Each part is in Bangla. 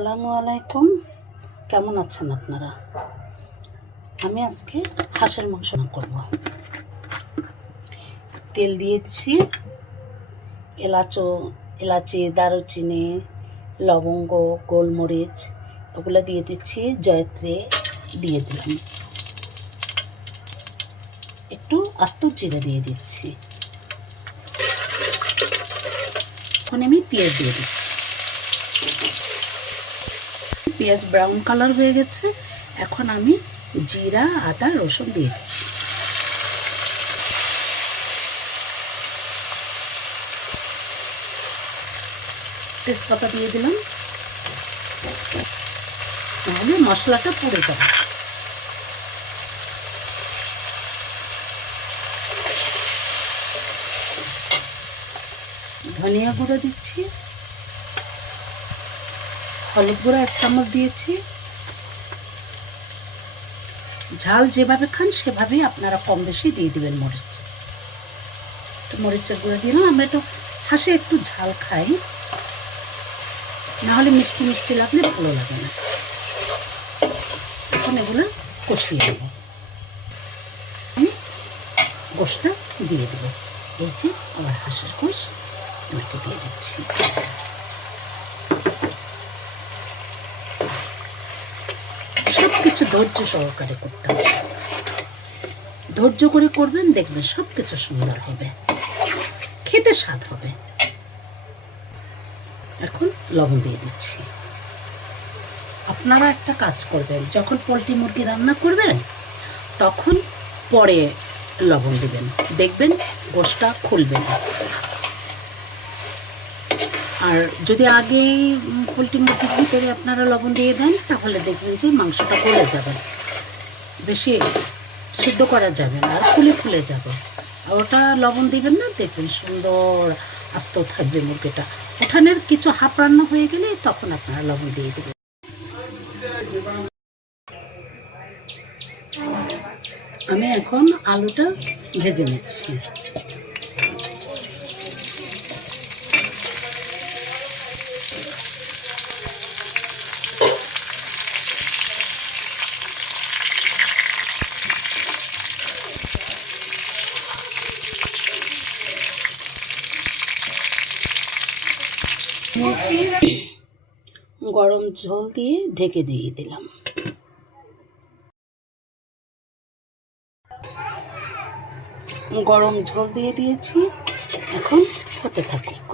আসসালামু আলাইকুম। কেমন আছেন আপনারা? আমি আজকে হাঁসের মাংস করব। তেল দিয়েছি, এলাচি, দারুচিনি, লবঙ্গ, গোলমরিচ ওগুলো দিয়ে দিচ্ছি। জয়ত্রী দিয়ে দিলাম, একটু আস্ত জিরে দিয়ে দিচ্ছি। এখন আমি পেঁয়াজ দিয়ে দিচ্ছি। পেঁয়াজ ব্রাউন কালার হয়ে গেছে। এখন আমি জিরা, আদা, রসুন দিয়ে দিচ্ছি। তেজপাতা দিয়ে দিলাম, তাহলে মশলাটা পুড়ে যাবে। ধনিয়া গুঁড়ো দিচ্ছি, হলুদ গুঁড়ো 1 চামচ দিয়েছি। ঝাল যেভাবে খান সেভাবেই আপনারা কম বেশি দিয়ে দিবেন। মরিচের গুঁড়ো দিলাম। আমরা একটু হাঁসে একটু ঝাল খাই, নাহলে মিষ্টি মিষ্টি লাগলে ভালো লাগে না। এখন এগুলো কষিয়ে দেবো। আমি গোশটা দিয়ে দেবো। এই যে আবার হাঁসের গোশ মাটি দিয়ে দিচ্ছি। সব কিছু ধৈর্য সহকারে করতে হবে। ধৈর্য করে করবেন, দেখবেন সব কিছু সুন্দর হবে, খেতে স্বাদ হবে। এখন লবণ দিয়ে দিচ্ছি। আপনারা একটা কাজ করবেন, যখন পোলট্রি মুরগি রান্না করবেন তখন পরে লবণ দিবেন, দেখবেন গোশটা খুলবে না। আর যদি আগেই পোলট্রি মুরগির ভিতরে আপনারা লবণ দিয়ে দেন, তাহলে দেখবেন যে মাংসটা গলে যাবে, বেশি সিদ্ধ করা যাবে না, আর ফুলে ফুলে যাবে। ওটা লবণ দিবেন না, দেখবেন সুন্দর আস্ত থাকবে মুরগিটা। উঠানের কিছু হাফ রান্না হয়ে গেলে তখন আপনারা লবণ দিয়ে দেবেন। আমি এখন আলুটা ভেজে নিচ্ছি। গরম ঝোল দিয়ে ঢেকে দিয়ে দিলাম। গরম ঝোল দিয়ে দিয়েছি, এখন হতে থাকুক।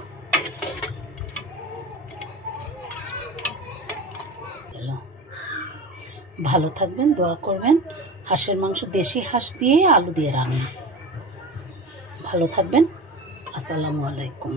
ভালো থাকবেন, দোয়া করবেন। হাঁসের মাংস দেশি হাঁস দিয়ে আলু দিয়ে রান্না। ভালো থাকবেন। আসসালামু আলাইকুম।